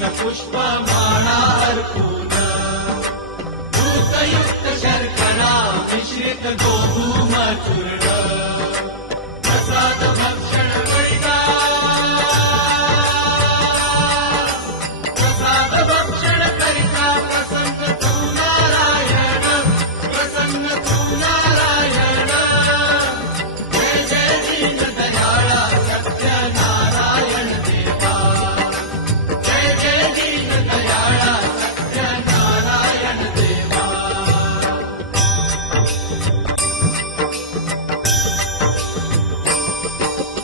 पुष्पमाळा अर्पून दूतयुक्त शर्करा मिश्रित गोधूम चूर्ण प्रसाद भक्षण करिता प्रसन्न तू नारायण जय जय दीन दयाळा सत्यनारायण देवा जय जय दीन दयाळा सत्यनारायण देवा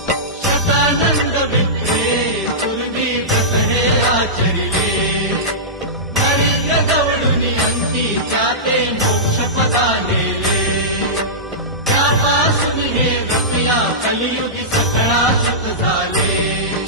शतानंद विद्ये पूर्वी व्रत हे आचरिले दरिद्र दवडून अंती जाते मोक्ष पदा नेले त्यापासून हे व्रत या कलियुगी सकळाशत झाले